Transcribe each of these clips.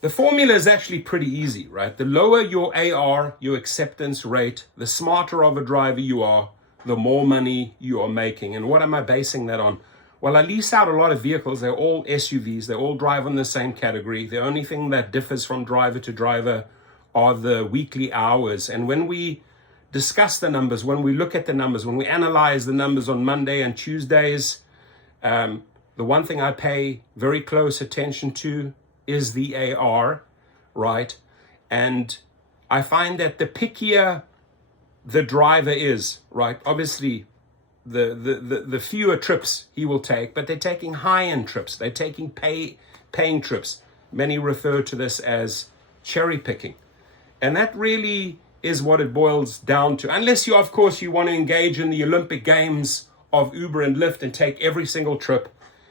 The formula is actually pretty easy, right? The lower your AR, your acceptance rate, the smarter of a driver you are, the more money you are making. And what am I basing that on? Well, I lease out a lot of vehicles. They're all SUVs. They all drive in the same category. The only thing that differs from driver to driver are the weekly hours. And when we discuss the numbers, when we look at the numbers, when we analyze the numbers on Monday and Tuesdays, the one thing I pay very close attention to is the AR, right? And I find that the pickier the driver is, right? Obviously, the fewer trips he will take, but they're taking high-end trips. They're taking paying trips. Many refer to this as cherry picking. And that really is what it boils down to. Unless you, of course, you want to engage in the Olympic Games of Uber and Lyft and take every single trip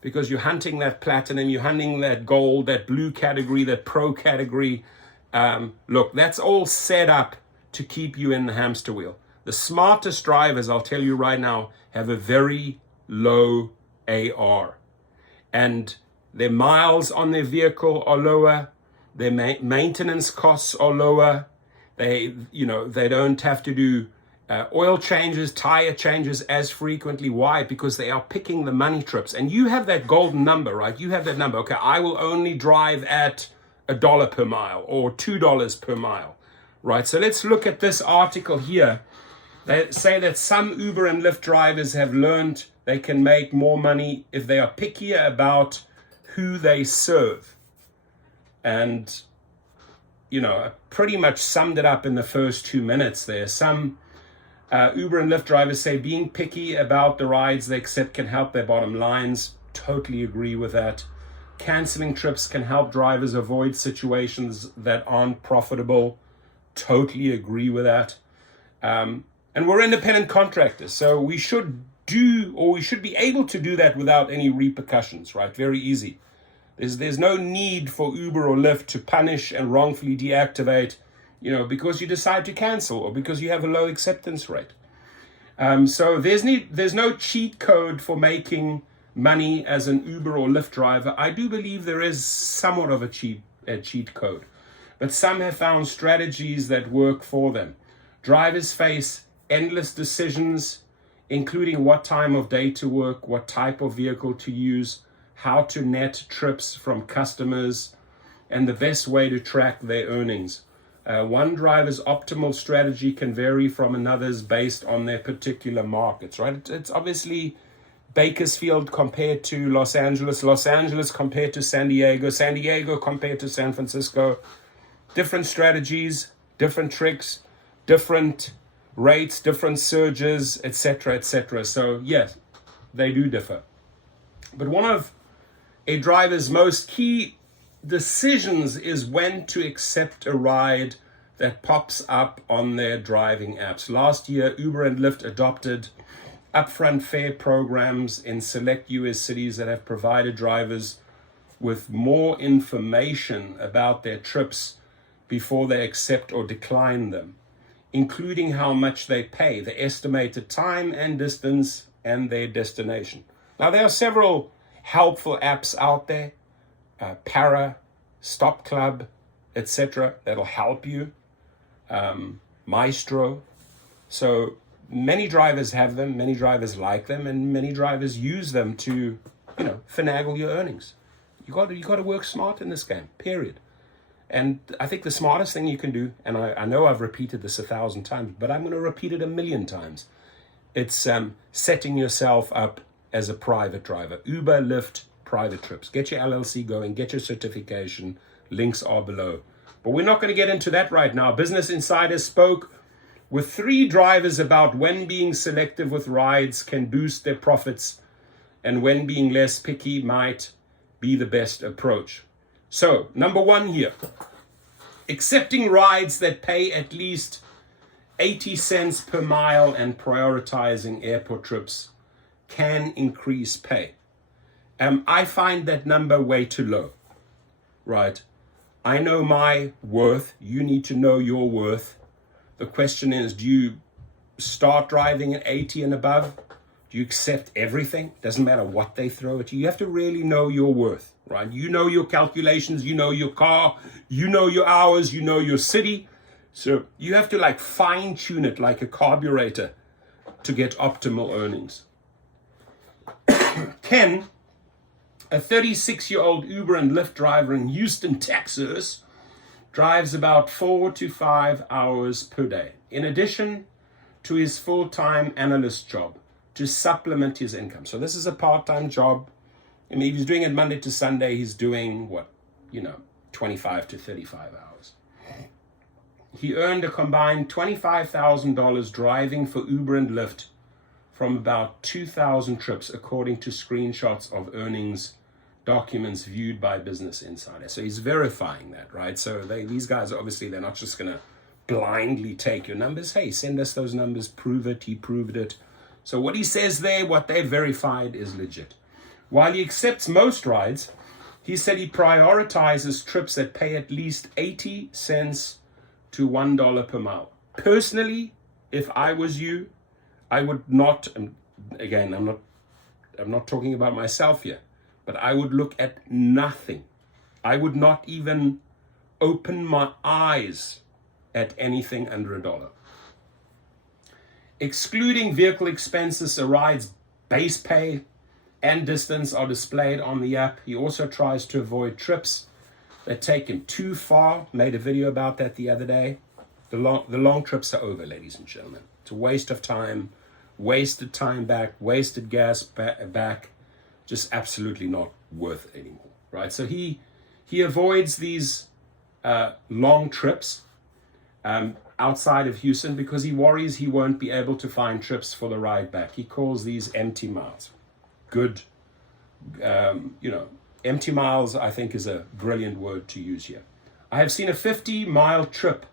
because you're hunting that platinum, you're hunting that gold, that blue category, that pro category. Look, that's all set up to keep you in the hamster wheel. The smartest drivers, I'll tell you right now, have a very low AR. And their miles on their vehicle are lower. Their maintenance costs are lower. They don't have to do oil changes, tire changes as frequently. Why? Because they are picking the money trips. And you have that golden number, right? You have that number. Okay, I will only drive at $1 per mile or $2 per mile, right? So let's look at this article here. They say that some Uber and Lyft drivers have learned they can make more money if they are pickier about who they serve. And, I pretty much summed it up in the first 2 minutes there. Some Uber and Lyft drivers say being picky about the rides they accept can help their bottom lines. Totally agree with that. Canceling trips can help drivers avoid situations that aren't profitable. Totally agree with that. And we're independent contractors, so we should be able to do that without any repercussions, right? Very easy. There's no need for Uber or Lyft to punish and wrongfully deactivate, because you decide to cancel or because you have a low acceptance rate. So there's no cheat code for making money as an Uber or Lyft driver. I do believe there is somewhat of a cheat code, but some have found strategies that work for them. Drivers face endless decisions, including what time of day to work, what type of vehicle to use, how to net trips from customers, and the best way to track their earnings. One driver's optimal strategy can vary from another's based on their particular markets, right? It's obviously Bakersfield compared to Los Angeles, Los Angeles compared to San Diego, San Diego compared to San Francisco. Different strategies, different tricks, different rates, different surges, etc., etc. So yes, they do differ. But one of a driver's most key decisions is when to accept a ride that pops up on their driving apps. Last year, Uber and Lyft adopted upfront fare programs in select US cities that have provided drivers with more information about their trips before they accept or decline them, including how much they pay, the estimated time and distance, and their destination. Now, there are several helpful apps out there, Para, Stop Club, etc., that'll help you, Maestro. So many drivers have them, many drivers like them, and many drivers use them to, finagle your earnings. You got to work smart in this game, period. And I think the smartest thing you can do, and I know I've repeated this 1,000 times, but I'm going to repeat it 1,000,000 times. It's setting yourself up as a private driver. Uber, Lyft, private trips. Get your LLC going, get your certification. Links are below. But we're not going to get into that right now. Business Insider spoke with 3 drivers about when being selective with rides can boost their profits and when being less picky might be the best approach. So, number 1 here, accepting rides that pay at least 80 cents per mile and prioritizing airport trips can increase pay. I find that number way too low, right? I know my worth. You need to know your worth. The question is, do you start driving at 80 and above? Do you accept everything? Doesn't matter what they throw at you. You have to really know your worth, right? You know your calculations, you know your car, you know your hours, you know your city. So you have to like fine tune it like a carburetor to get optimal earnings. Ken, a 36-year-old Uber and Lyft driver in Houston, Texas, drives about 4 to 5 hours per day, in addition to his full-time analyst job, to supplement his income. So this is a part-time job. I mean, if he's doing it Monday to Sunday, he's doing 25 to 35 hours. He earned a combined $25,000 driving for Uber and Lyft from about 2,000 trips, according to screenshots of earnings documents viewed by Business Insider. So he's verifying that, right? So these guys, obviously, they're not just going to blindly take your numbers. Hey, send us those numbers, prove it, he proved it. So what he says there, what they verified is legit. While he accepts most rides, he said he prioritizes trips that pay at least 80 cents to $1 per mile. Personally, if I was you, I would not, and again, I'm not talking about myself here, but I would look at nothing. I would not even open my eyes at anything under $1. Excluding vehicle expenses, a ride's base pay and distance are displayed on the app. He also tries to avoid trips that take him too far. Made a video about that the other day. The long trips are over, ladies and gentlemen. It's a waste of time, wasted time back, wasted gas back. Just absolutely not worth it anymore, right? So he avoids these long trips outside of Houston because he worries he won't be able to find trips for the ride back. He calls these empty miles. Good, empty miles, I think, is a brilliant word to use here. I have seen a 50-mile trip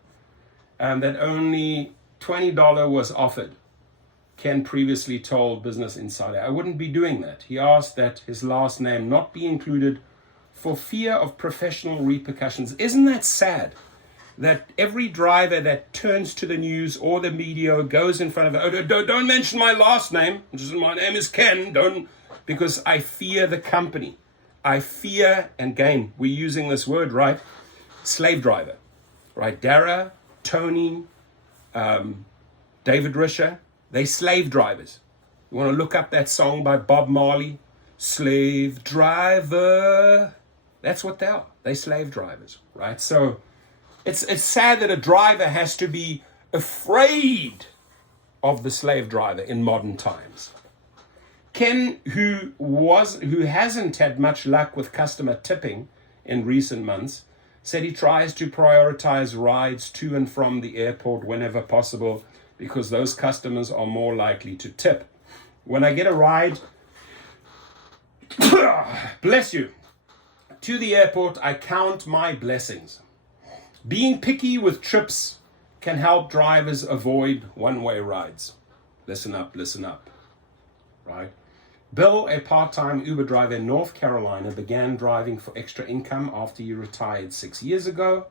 that only $20 was offered. Ken previously told Business Insider, I wouldn't be doing that. He asked that his last name not be included for fear of professional repercussions. Isn't that sad? That every driver that turns to the news or the media goes in front of, don't mention my last name. My name is Ken. Because I fear the company. I fear, and again, we're using this word, right? Slave driver, right? Dara, Tony, David Risher, they slave drivers. You want to look up that song by Bob Marley? Slave driver. That's what they are. They slave drivers, right? So it's sad that a driver has to be afraid of the slave driver in modern times. Ken, who hasn't had much luck with customer tipping in recent months, said he tries to prioritize rides to and from the airport whenever possible because those customers are more likely to tip. When I get a ride, bless you, to the airport, I count my blessings. Being picky with trips can help drivers avoid one-way rides. Listen up, right? Bill, a part-time Uber driver in North Carolina, began driving for extra income after he retired 6 years ago.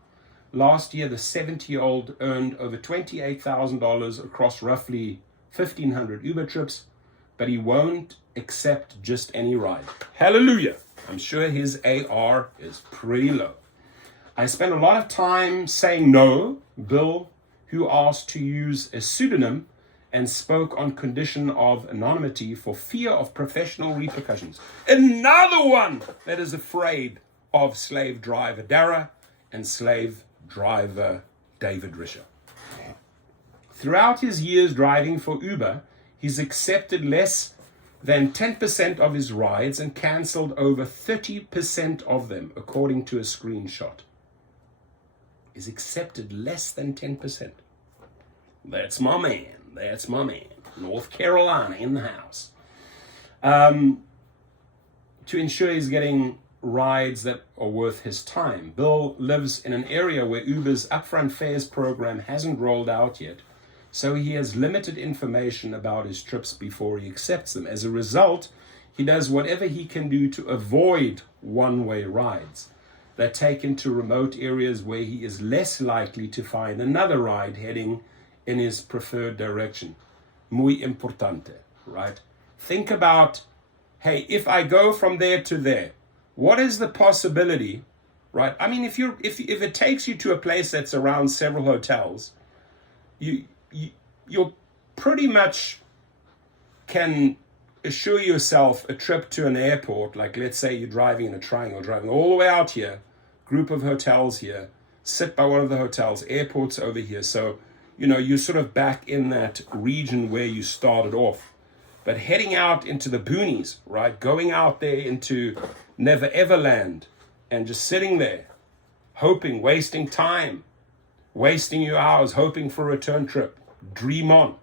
Last year, the 70-year-old earned over $28,000 across roughly 1,500 Uber trips, but he won't accept just any ride. Hallelujah! I'm sure his AR is pretty low. I spent a lot of time saying no. Bill, who asked to use a pseudonym and spoke on condition of anonymity for fear of professional repercussions. Another one that is afraid of slave driver Dara and slave driver David Risher. Throughout his years driving for Uber, he's accepted less than 10% of his rides and cancelled over 30% of them, according to a screenshot. He's accepted less than 10%. That's my man. North Carolina in the house. To ensure he's getting rides that are worth his time. Bill lives in an area where Uber's upfront fares program hasn't rolled out yet, so he has limited information about his trips before he accepts them. As a result, he does whatever he can do to avoid one-way rides that take him to remote areas where he is less likely to find another ride heading in his preferred direction. Muy importante, right? Think about, hey, if I go from there to there, what is the possibility, right? I mean, if it takes you to a place that's around several hotels, you're pretty much can assure yourself a trip to an airport. Like, let's say you're driving in a triangle, driving all the way out here, group of hotels here, sit by one of the hotels, airports over here. So, you're sort of back in that region where you started off. But heading out into the boonies, right? Going out there into Never Ever Land and just sitting there, hoping, wasting time, wasting your hours, hoping for a return trip. Dream on.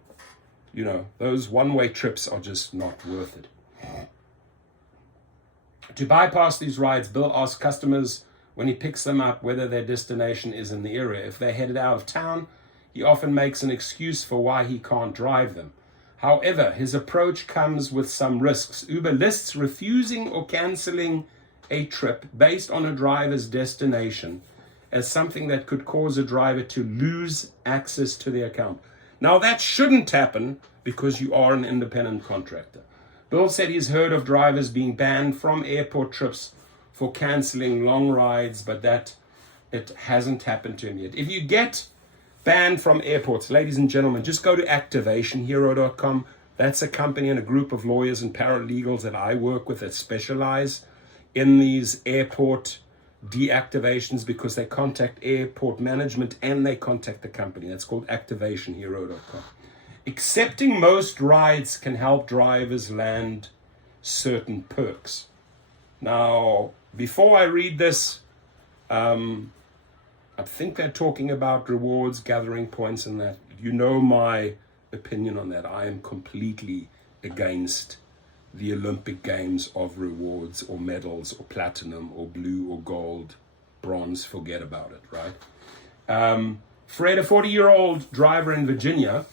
Those one-way trips are just not worth it. To bypass these rides, Bill asks customers when he picks them up whether their destination is in the area. If they're headed out of town, he often makes an excuse for why he can't drive them. However, his approach comes with some risks. Uber lists refusing or canceling a trip based on a driver's destination as something that could cause a driver to lose access to their account. Now, that shouldn't happen because you are an independent contractor. Bill said he's heard of drivers being banned from airport trips for canceling long rides, but that it hasn't happened to him yet. If you get banned from airports, ladies and gentlemen, just go to activationhero.com. That's a company and a group of lawyers and paralegals that I work with that specialize in these airport deactivations, because they contact airport management and they contact the company. That's called activationhero.com. Accepting most rides can help drivers land certain perks. Now, before I read this, I think they're talking about rewards, gathering points, and that. My opinion on that. I am completely against the Olympic Games of rewards or medals or platinum or blue or gold, bronze, forget about it, right? Fred, a 40-year-old driver in Virginia,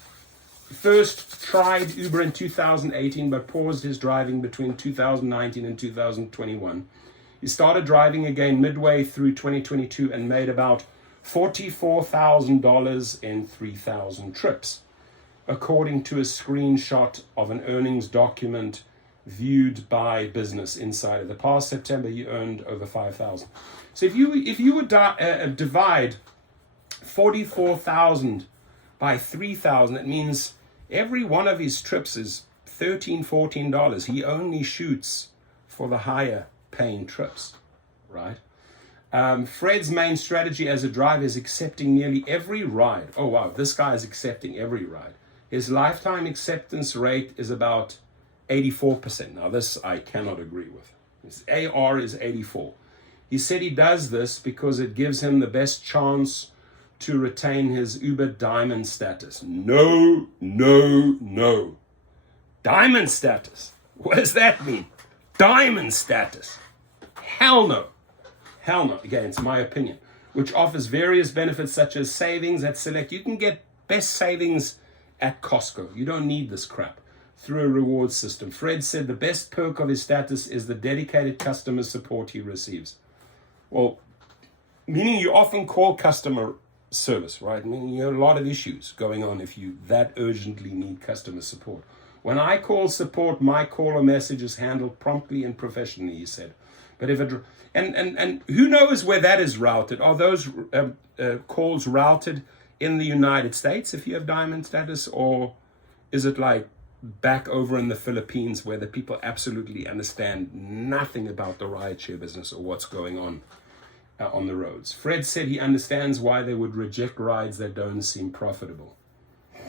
first tried Uber in 2018 but paused his driving between 2019 and 2021. He started driving again midway through 2022 and made about $44,000 in 3,000 trips, according to a screenshot of an earnings document viewed by Business Insider. The past September, he earned over $5,000. So if you would divide 44,000 by 3,000, it means every one of his trips is $13, $14. He only shoots for the higher paying trips, right? Fred's main strategy as a driver is accepting nearly every ride. Oh wow, this guy is accepting every ride. His lifetime acceptance rate is about 84%. Now this I cannot agree with. His AR is 84. He said he does this because it gives him the best chance to retain his Uber Diamond status. No. Diamond status. What does that mean? Diamond status. Hell no. Again, it's my opinion. Which offers various benefits such as savings at Select. You can get best savings at Costco. You don't need this crap. Through a rewards system. Fred said the best perk of his status is the dedicated customer support he receives. Well, meaning you often call customer service, right? Meaning you have a lot of issues going on if you that urgently need customer support. When I call support, my call or message is handled promptly and professionally, he said. But if it and who knows where that is routed? Are those calls routed in the United States if you have diamond status, or is it like back over in the Philippines where the people absolutely understand nothing about the rideshare business or what's going on the roads? Fred said he understands why they would reject rides that don't seem profitable. He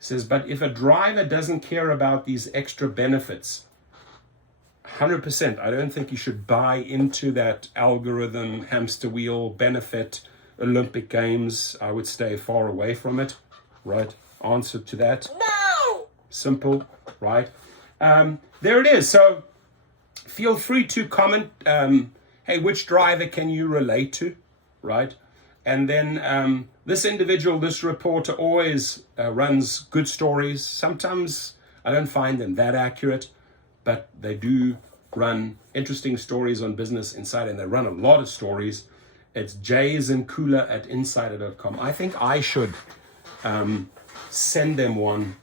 says, but if a driver doesn't care about these extra benefits, 100%, I don't think you should buy into that algorithm, hamster wheel, benefit, Olympic Games. I would stay far away from it, right? Answer to that. No! Simple, right? There it is. So feel free to comment, hey, which driver can you relate to, right? And then this individual, this reporter always runs good stories. Sometimes I don't find them that accurate, but they do run interesting stories on Business Insider, and they run a lot of stories. It's Jays and Cooler at insider.com. I think I should send them one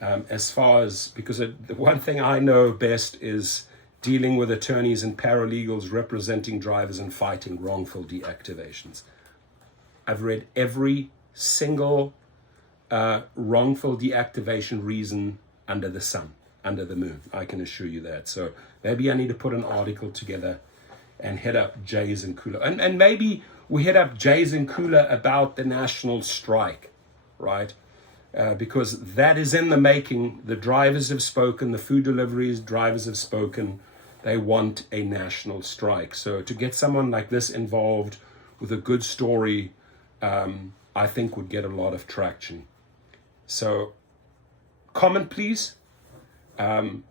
as far as, because the one thing I know best is dealing with attorneys and paralegals representing drivers and fighting wrongful deactivations. I've read every single wrongful deactivation reason under the sun, under the moon. I can assure you that. So maybe I need to put an article together and head up Jays and Kula. And maybe we head up Jays and Kula about the national strike, right? Because that is in the making. The drivers have spoken, the food deliveries drivers have spoken. They want a national strike. So to get someone like this involved with a good story, I think would get a lot of traction. So comment, please. And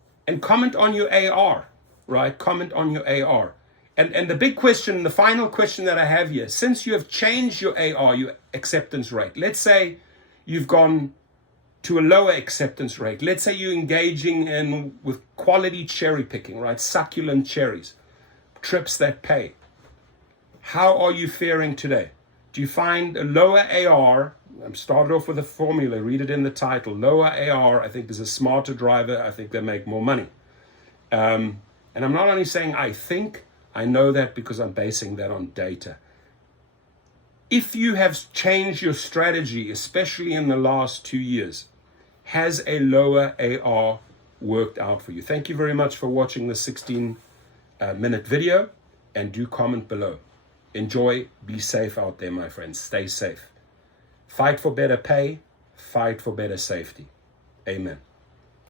comment on your AR, right? Comment on your AR. And the big question, the final question that I have here, since you have changed your AR, your acceptance rate, let's say you've gone to a lower acceptance rate. Let's say you're engaging in with quality cherry picking, right? Succulent cherries, trips that pay. How are you faring today? Do you find a lower AR? I'm started off with a formula, read it in the title. Lower AR, I think, is a smarter driver. I think they make more money. And I'm not only saying I think, I know that because I'm basing that on data. If you have changed your strategy, especially in the last 2 years, has a lower AR worked out for you? Thank you very much for watching this 16-minute video, and do comment below. Enjoy, be safe out there, my friends. Stay safe. Fight for better pay, fight for better safety. Amen.